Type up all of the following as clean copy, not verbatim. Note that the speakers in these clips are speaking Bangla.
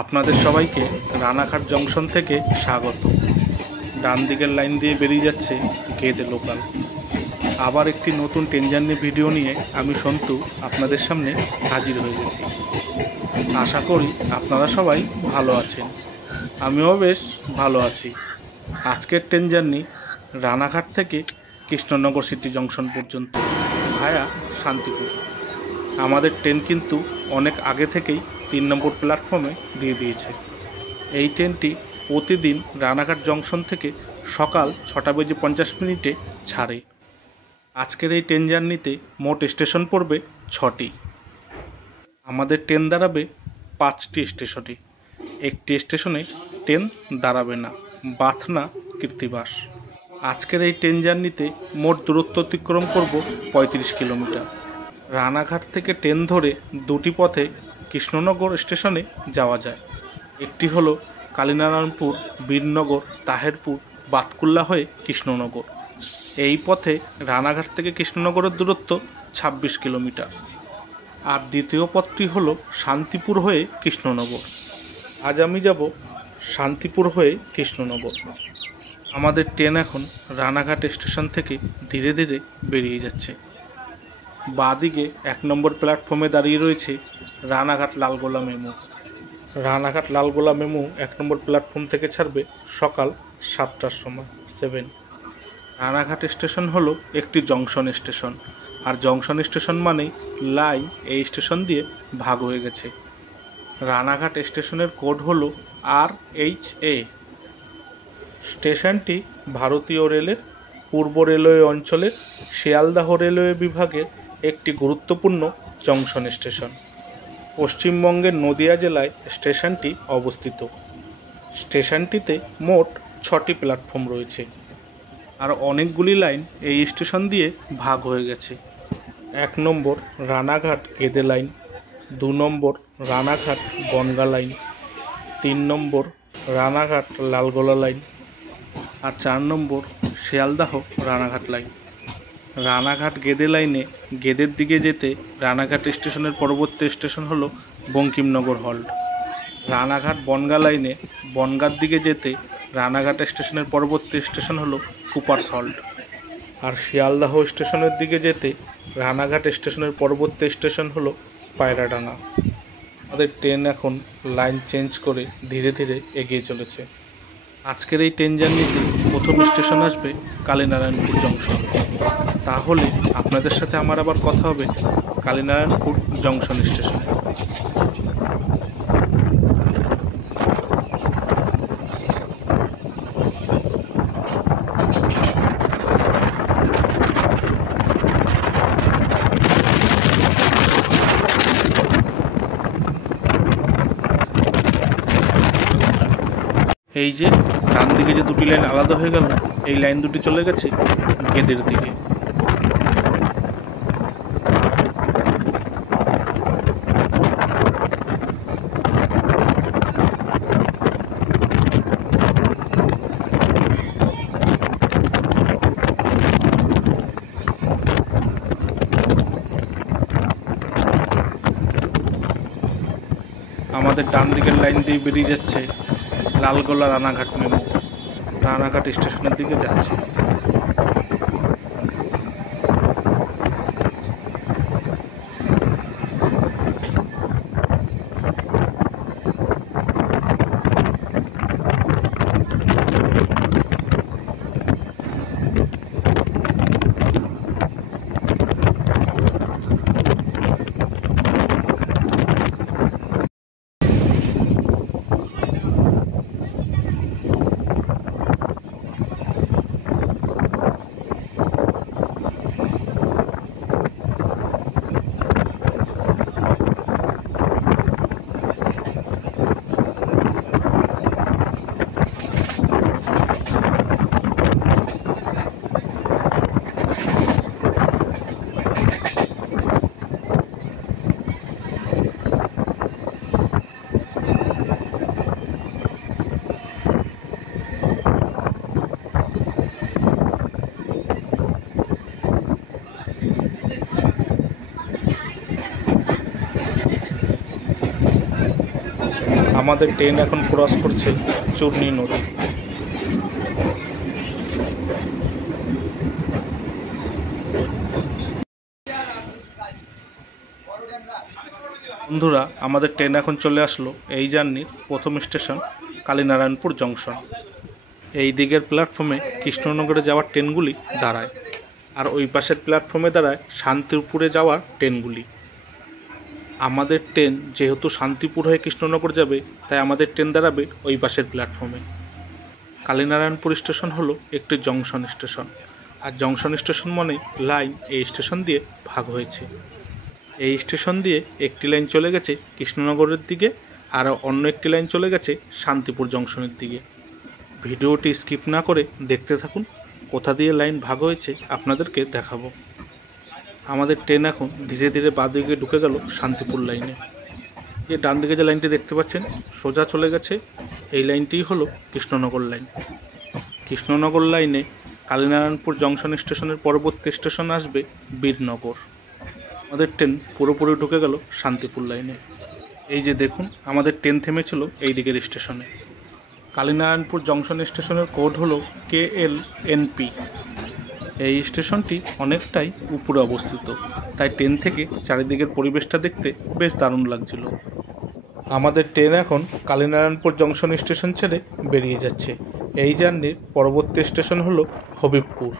আপনাদের সবাইকে রানাঘাট জংশন থেকে স্বাগত। ডান দিকের লাইন দিয়ে বেরিয়ে যাচ্ছে গেদে লোকাল। আবার একটি নতুন ট্রেন জার্নি ভিডিও নিয়ে আমি সন্তু আপনাদের সামনে হাজির হয়ে গেছি। আশা করি আপনারা সবাই ভালো আছেন, আমিও বেশ ভালো আছি। আজকের ট্রেন জার্নি রানাঘাট থেকে কৃষ্ণনগর সিটি জংশন পর্যন্ত ভায়া শান্তিপুর। আমাদের ট্রেন কিন্তু অনেক আগে থেকেই 3 নম্বর প্ল্যাটফর্মে দিয়ে দিয়েছে। এই ট্রেনটি প্রতিদিন রানাঘাট জংশন থেকে সকাল 6:50 ছাড়ে। আজকের এই ট্রেন জার্নিতে মোট স্টেশন পড়বে 6টি। আমাদের ট্রেন দাঁড়াবে 5টি স্টেশনে। একটি স্টেশনে ট্রেন দাঁড়াবে না, বাথনা কৃত্তিবাস। আজকের এই ট্রেন জার্নিতে মোট দূরত্ব অতিক্রম করব 35 কিলোমিটার। রানাঘাট থেকে ট্রেন ধরে দুটি পথে কৃষ্ণনগর স্টেশনে যাওয়া যায়। একটি হলো কালীনারায়ণপুর, বীরনগর, তাহেরপুর, বাতকুল্লা হয়ে কৃষ্ণনগর। এই পথে রানাঘাট থেকে কৃষ্ণনগরের দূরত্ব 26 কিলোমিটার। আর দ্বিতীয় পথটি হলো শান্তিপুর হয়ে কৃষ্ণনগর। আজ আমি যাব শান্তিপুর হয়ে কৃষ্ণনগর। আমাদের ট্রেন এখন রানাঘাট স্টেশন থেকে ধীরে ধীরে বেরিয়ে যাচ্ছে। বাঁদিকে 1 নম্বর প্ল্যাটফর্মে দাঁড়িয়ে রয়েছে রানাঘাট লালগোলা মেমু। রানাঘাট লালগোলা মেমু 1 নম্বর প্ল্যাটফর্ম থেকে ছাড়বে সকাল 7টার সময় 7। রানাঘাট স্টেশন হলো একটি জংশন স্টেশন, আর জংশন স্টেশন মানেই লাইন এই স্টেশন দিয়ে ভাগ হয়ে গেছে। রানাঘাট স্টেশনের কোড হলো RHA। স্টেশনটি ভারতীয় রেলের পূর্ব রেলওয়ে অঞ্চলের শিয়ালদাহ রেলওয়ে বিভাগের একটি গুরুত্বপূর্ণ জংশন স্টেশন। পশ্চিমবঙ্গের নদিয়া জেলায় স্টেশনটি অবস্থিত। স্টেশনটিতে মোট 6টি প্ল্যাটফর্ম রয়েছে, আর অনেকগুলি লাইন এই স্টেশন দিয়ে ভাগ হয়ে গেছে। 1 নম্বর রানাঘাট গেদে লাইন, 2 নম্বর রানাঘাট বনগা লাইন, 3 নম্বর রানাঘাট লালগোলা লাইন, আর 4 নম্বর শিয়ালদাহ রানাঘাট লাইন। রানাঘাট গেদে লাইনে গেদের দিকে যেতে রানাঘাট স্টেশনের পরবর্তী স্টেশন হলো বঙ্কিমনগর হল্ট। রানাঘাট বনগা লাইনে বনগার দিকে যেতে রানাঘাট স্টেশনের পরবর্তী স্টেশন হলো কুপার্স হল্ট। আর শিয়ালদাহ স্টেশনের দিকে যেতে রানাঘাট স্টেশনের পরবর্তী স্টেশন হলো পায়রাডাঙ্গা। আমাদের ট্রেন এখন লাইন চেঞ্জ করে ধীরে ধীরে এগিয়ে চলেছে। আজকের এই ট্রেন জার্নিতে প্রথম স্টেশন আসবে কালীনারায়ণপুর জংশন। তাহলে আপনাদের সাথে আমার আবার কথা হবে কালীনারায়ণপুর জংশন স্টেশনে। এই যে ডান দিকে যে দুটি লাইন আলাদা হয়ে গেল, এই লাইন দুটি চলে গেছে গেদের দিকে। আমাদের ডান দিকের লাইন দিয়ে বেরিয়ে যাচ্ছে লালগোলা রানাঘাট মেমু। রানাঘাট স্টেশনের দিকে যাচ্ছে। আমাদের ট্রেন এখন ক্রস করছে চূর্ণী নদী। বন্ধুরা, আমাদের ট্রেন এখন চলে আসলো এই জার্নির প্রথম স্টেশন কালীনারায়ণপুর জংশন। এই দিকের প্ল্যাটফর্মে কৃষ্ণনগরে যাওয়ার ট্রেনগুলি দাঁড়ায়, আর ওই পাশের প্ল্যাটফর্মে দাঁড়ায় শান্তিপুরে যাওয়ার ট্রেনগুলি। আমাদের ট্রেন যেহেতু শান্তিপুর হয়ে কৃষ্ণনগর যাবে, তাই আমাদের ট্রেন দাঁড়াবে ওই পাশের প্ল্যাটফর্মে। কালীনারায়ণপুর স্টেশন হলো একটি জংশন স্টেশন, আর জংশন স্টেশন মানে লাইন এই স্টেশন দিয়ে ভাগ হয়েছে। এই স্টেশন দিয়ে একটি লাইন চলে গেছে কৃষ্ণনগরের দিকে, আর অন্য একটি লাইন চলে গেছে শান্তিপুর জংশনের দিকে। ভিডিওটি স্কিপ না করে দেখতে থাকুন, কোথা দিয়ে লাইন ভাগ হয়েছে আপনাদেরকে দেখাবো। আমাদের ট্রেন এখন ধীরে ধীরে বাঁ দিকে ঢুকে গেল শান্তিপুর লাইনে। যে ডান দিকে যে লাইনটি দেখতে পাচ্ছেন সোজা চলে গেছে, এই লাইনটিই হলো কৃষ্ণনগর লাইন। কৃষ্ণনগর লাইনে কালীনারায়ণপুর জংশন স্টেশনের পরবর্তী স্টেশন আসবে বীরনগর। আমাদের ট্রেন পুরোপুরি ঢুকে গেল শান্তিপুর লাইনে। এই যে দেখুন, আমাদের ট্রেন থেমেছিল এই দিকের স্টেশনে। কালীনারায়ণপুর জংশন স্টেশনের কোড হলো KLNP। এই স্টেশনটি অনেকটাই উপরে অবস্থিত, তাই ট্রেন থেকে চারিদিকের পরিবেশটা দেখতে বেশ দারুণ লাগছিল। আমাদের ট্রেন এখন কালীনারায়ণপুর জংশন স্টেশন ছেড়ে বেরিয়ে যাচ্ছে। এই জার্নির পরবর্তী স্টেশন হলো হবিবপুর।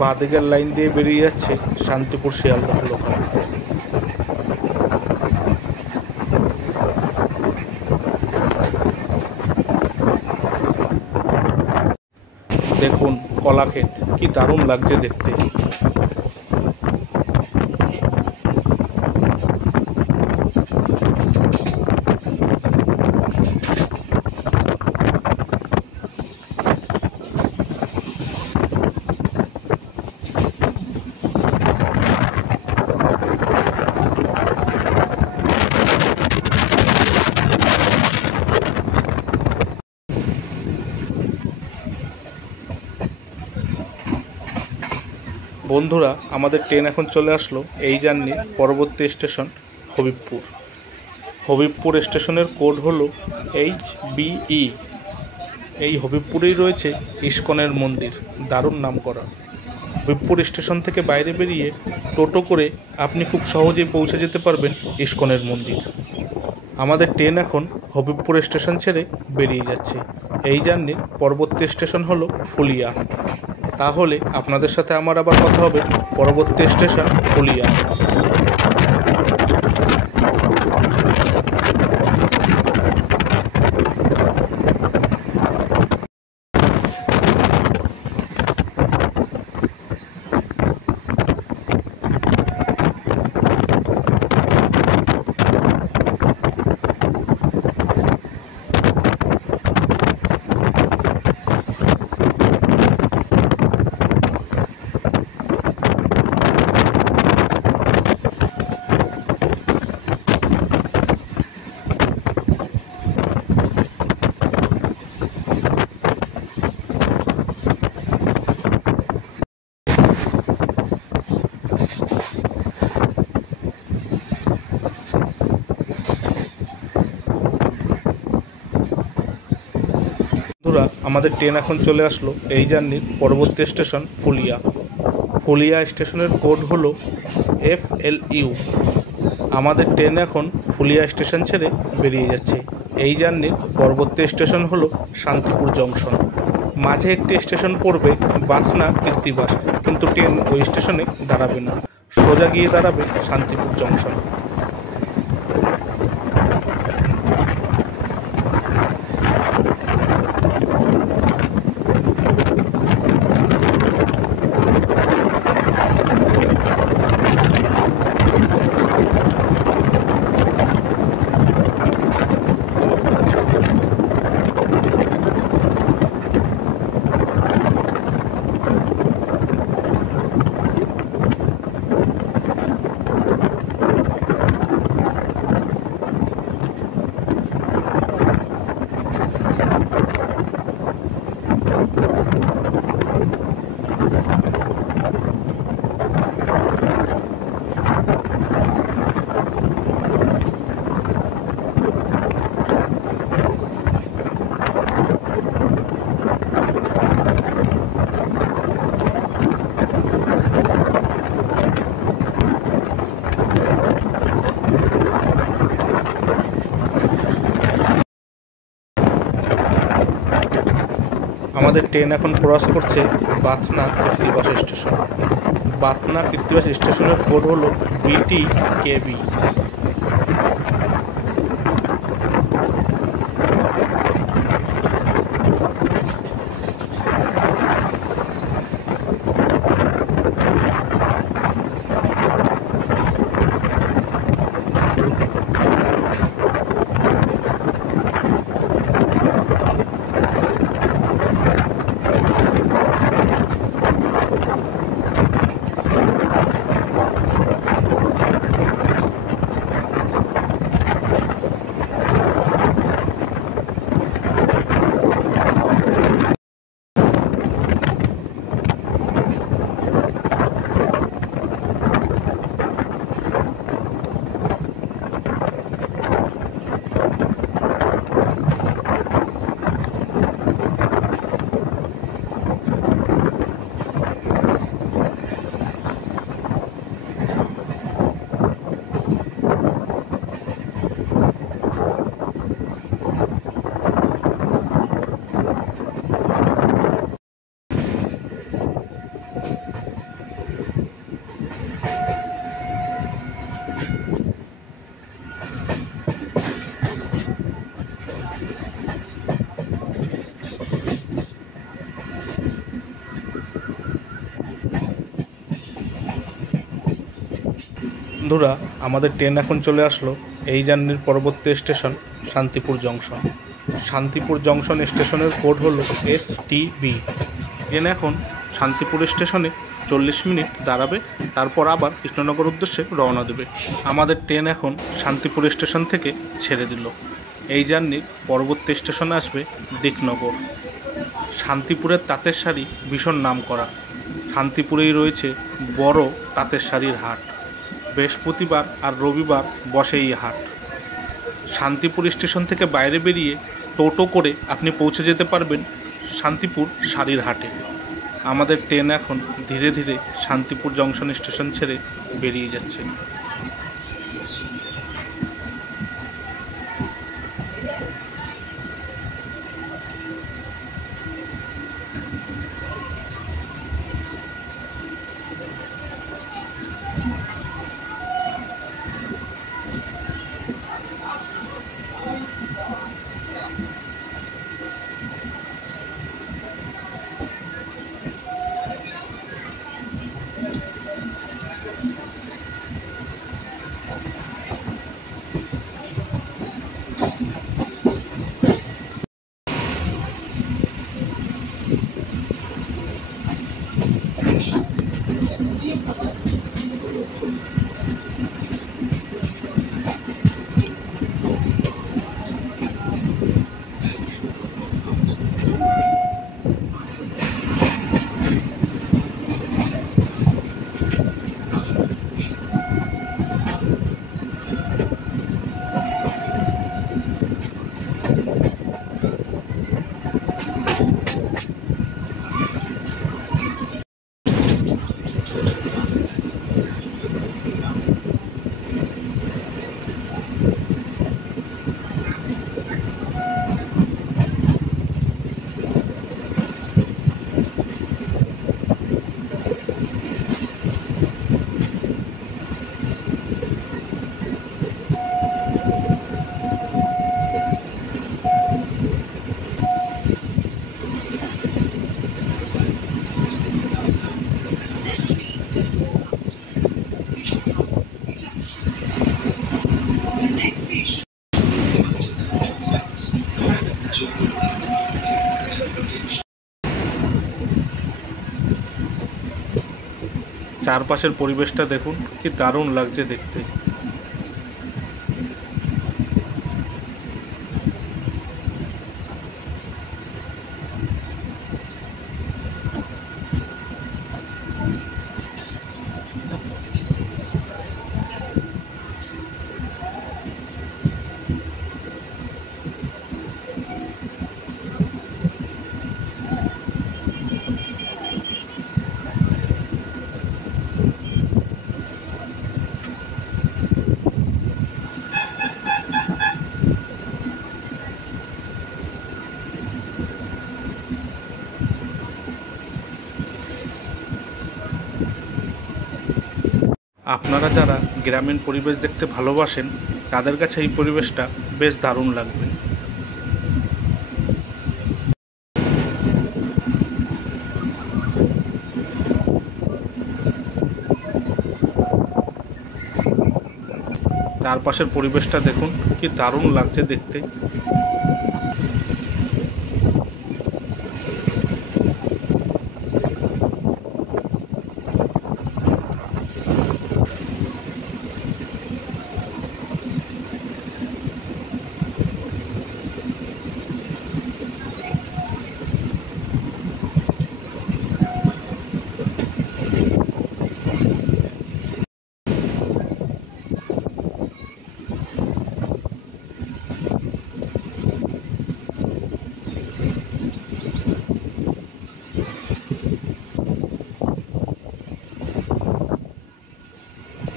বাঁ দিকের লাইন দিয়ে বেরিয়ে যাচ্ছে শান্তিপুর শিয়ালদহ লোকাল। দেখুন কলাক্ষেত, কি দারুণ লাগছে দেখতে। বন্ধুরা, আমাদের ট্রেন এখন চলে আসলো এই জার্নির পরবর্তী স্টেশন হবিবপুর। হবিবপুর স্টেশনের কোড হলো HBE। এই হবিবপুরেই রয়েছে ইস্কনের মন্দির, দারুণ নাম করা। হবিবপুর স্টেশন থেকে বাইরে বেরিয়ে টোটো করে আপনি খুব সহজেই পৌঁছে যেতে পারবেন ইস্কনের মন্দির। আমাদের ট্রেন এখন হবিবপুর স্টেশন ছেড়ে বেরিয়ে যাচ্ছে। এই জার্নির পরবর্তী স্টেশন হলো ফুলিয়া। তাহলে আপনাদের সাথে আমার আবার কথা হবে পরবর্তী স্টেশন ফুলিয়া। বন্ধুরা, আমাদের ট্রেন এখন চলে আসলো এই জার্নির পরবর্তী স্টেশন ফুলিয়া। ফুলিয়া স্টেশনের কোড হলো FLU। আমাদের ট্রেন এখন ফুলিয়া স্টেশন ছেড়ে বেরিয়ে যাচ্ছে। এই জার্নির পরবর্তী স্টেশন হলো শান্তিপুর জংশন। মাঝে একটি স্টেশন পড়বে বাথনা কীর্তিবাস, কিন্তু ট্রেন ওই স্টেশনে দাঁড়াবে না, সোজা গিয়ে দাঁড়াবে শান্তিপুর জংশন। আমাদের ট্রেন এখন ক্রস করছে বাথনা কৃত্তিবাস স্টেশন। বাথনা কৃত্তিবাস স্টেশনের কোড হলো BTKB। বন্ধুরা, আমাদের ট্রেন এখন চলে আসলো এই জার্নির পরবর্তী station Shantipur junction. Shantipur junction স্টেশনের কোড হলো STB। ট্রেন এখন শান্তিপুর স্টেশনে 40 মিনিট দাঁড়াবে, তারপর আবার কৃষ্ণনগর উদ্দেশ্যে রওনা দেবে। আমাদের ট্রেন এখন শান্তিপুর স্টেশন থেকে ছেড়ে দিল। এই জার্নির পরবর্তী স্টেশনে আসবে দিকনগর। শান্তিপুরের তাঁতের শাড়ি ভীষণ নাম করা। শান্তিপুরেই রয়েছে বড় তাঁতের শাড়ির হাট। বৃহস্পতিবার আর রবিবার বসে এই হাট। শান্তিপুর স্টেশন থেকে বাইরে বেরিয়ে টোটো করে আপনি পৌঁছে যেতে পারবেন শান্তিপুর শাড়ির হাটে। আমাদের ট্রেন এখন ধীরে ধীরে শান্তিপুর জংশন স্টেশন ছেড়ে বেরিয়ে যাচ্ছে। চারপাশের পরিবেশটা দেখুন, কি দারুণ লাগছে দেখতে। আপনারা যারা গ্রামীণ পরিবেশ দেখতে ভালোবাসেন তাদের কাছে এই পরিবেশটা বেশ দারুণ লাগবে। চারপাশের পরিবেশটা দেখুন কি দারুণ লাগছে দেখতে।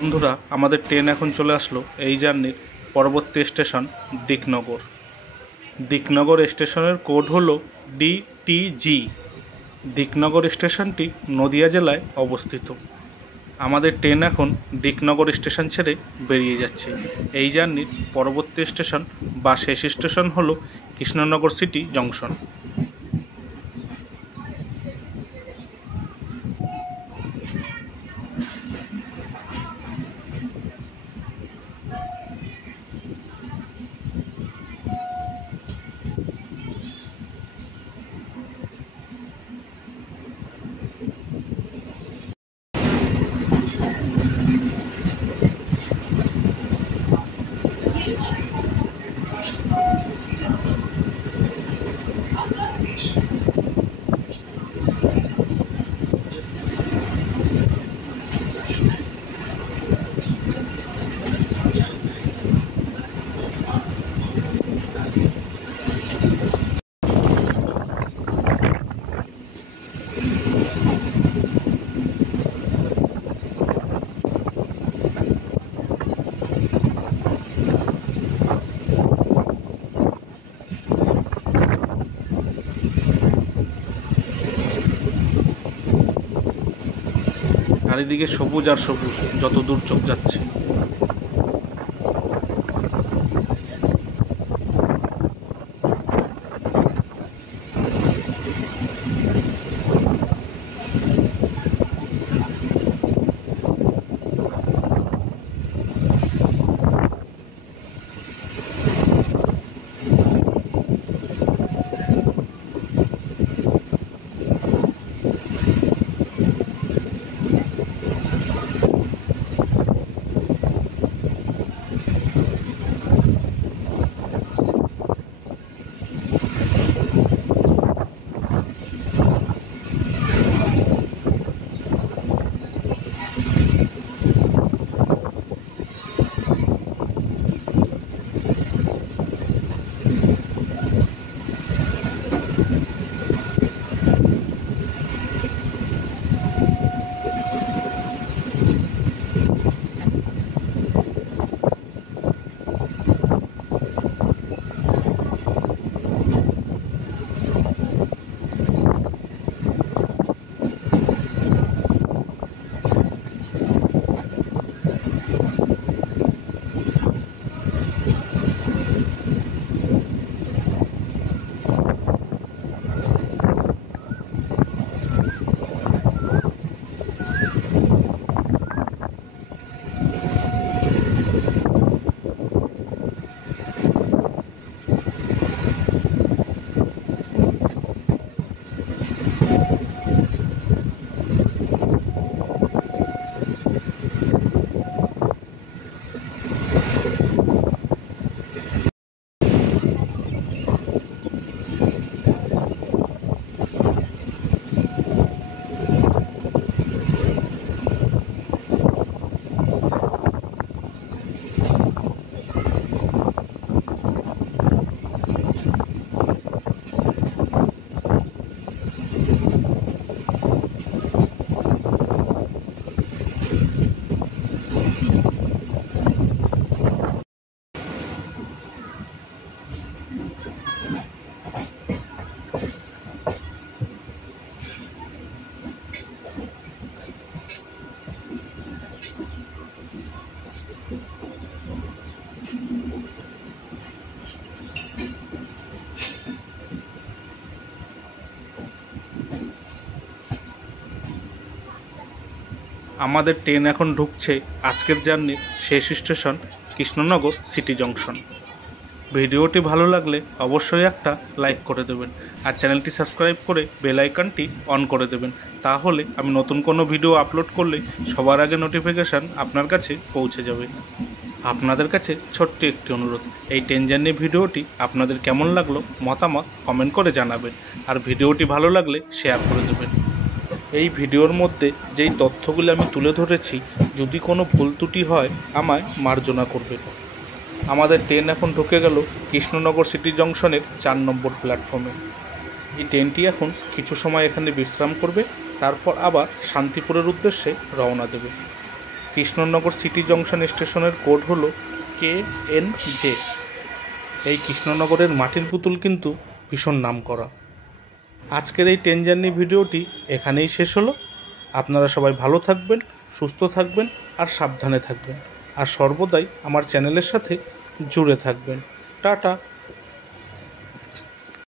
বন্ধুরা, আমাদের ট্রেন এখন চলে আসলো এই জার্নির পরবর্তী স্টেশন দিকনগর। দিকনগর স্টেশনের কোড হলো DTG। দিকনগর স্টেশনটি নদিয়া জেলায় অবস্থিত। আমাদের ট্রেন এখন দিকনগর স্টেশন ছেড়ে বেরিয়ে যাচ্ছে। এই জার্নির পরবর্তী স্টেশন বা শেষ স্টেশন হলো কৃষ্ণনগর সিটি জংশন। চারিদিকে সবুজ আর সবুজ, যত দূর চোখ যাচ্ছে। আমাদের ট্রেন এখন ঢুকছে আজকের জার্নির শেষ স্টেশন কৃষ্ণনগর সিটি জংশন। ভিডিওটি ভালো লাগলে অবশ্যই একটা লাইক করে দেবেন আর চ্যানেলটি সাবস্ক্রাইব করে বেল আইকনটি অন করে দেবেন। তাহলে আমি নতুন কোনো ভিডিও আপলোড করলে সবার আগে নোটিফিকেশান আপনার কাছে পৌঁছে যাবে। আপনাদের কাছে ছোট্ট একটি অনুরোধ, এই ট্রেন জার্নি ভিডিওটি আপনাদের কেমন লাগলো মতামত কমেন্ট করে জানাবেন আর ভিডিওটি ভালো লাগলে শেয়ার করে দেবেন। এই ভিডিওর মধ্যে যেই তথ্যগুলি আমি তুলে ধরেছি, যদি কোনো ভুল ত্রুটি হয় আমায় মার্জনা করবেন। আমাদের ট্রেন এখন ঢুকে গেল কৃষ্ণনগর সিটি জংশনের 4 নম্বর প্ল্যাটফর্মে। এই ট্রেনটি এখন কিছু সময় এখানে বিশ্রাম করবে, তারপর আবার শান্তিপুরের উদ্দেশ্যে রওনা দেবে। কৃষ্ণনগর সিটি জংশন স্টেশনের কোড হলো KNJ। এই কৃষ্ণনগরের মাটির পুতুল কিন্তু ভীষণ নামকরা। আজকের এই ট্রেন জার্নি ভিডিওটি এখানেই শেষ হলো। আপনারা সবাই ভালো থাকবেন, সুস্থ থাকবেন আর সাবধানে থাকবেন, আর সর্বদাই আমার চ্যানেলের সাথে জুড়ে থাকবেন। টাটা।